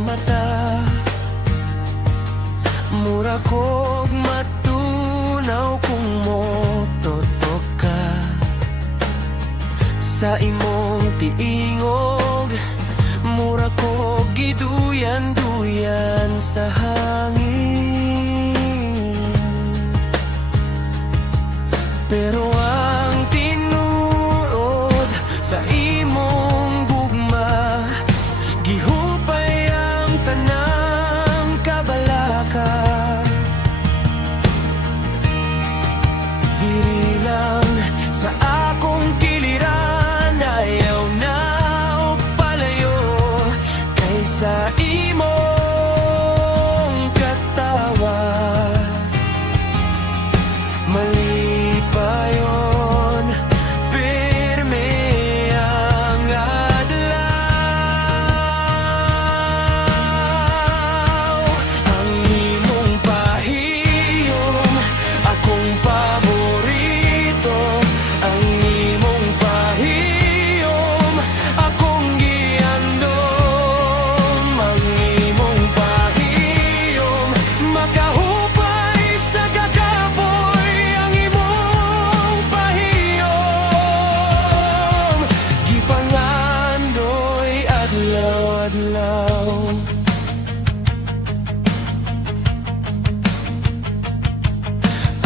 mata. Mura kog matunaw kung mototok ka sa imong tiingog. Mura kog giduyan-duyan sa hangin. Pero ang tinuod sa imong gugma, gihupay ang tanang kabalaka. Diri lang sa akong kiliran, ayaw na o palayo kaysa imong katawa. Mali pa yun, pirme ang adlaw. Ang imong pahiyom, akong paborito. Ang imong pahiyom, akong giandom. Ang imong pahiyom, makahupay sa kakapoy. Ang imong pahiyom, gipangandoy adlaw-adlaw.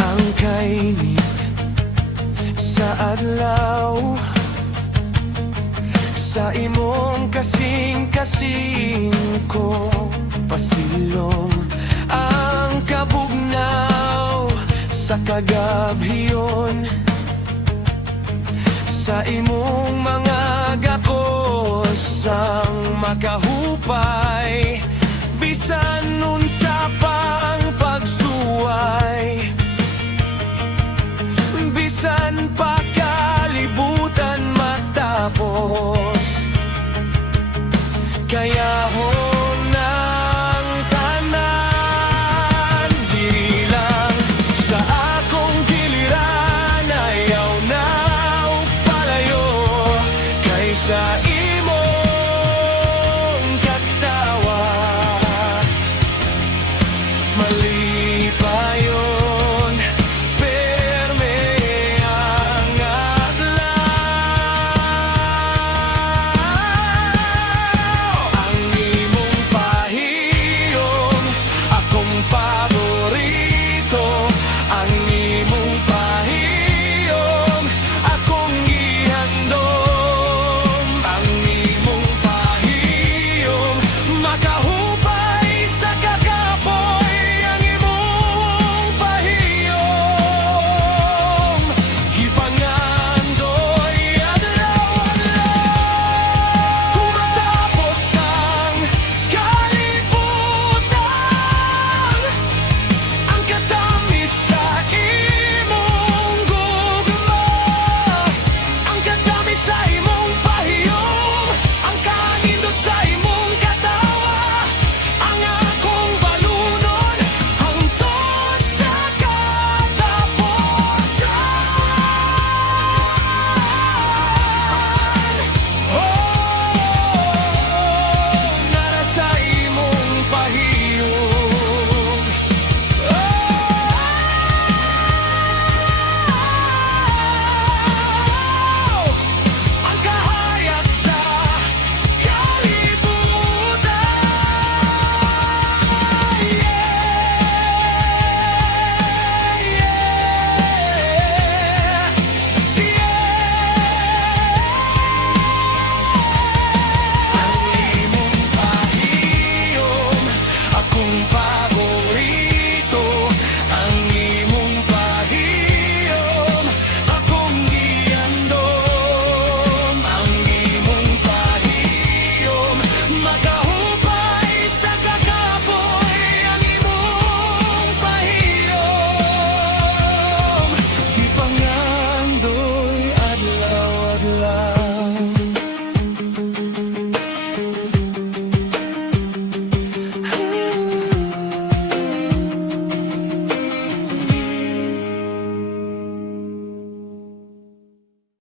Ang kainit sa adlaw, sa imong kasing-kasing ko pasilong. Ang kabugnaw sa kagabhiyon, sa imong mga gakos ang makahupay. Bisan nun sa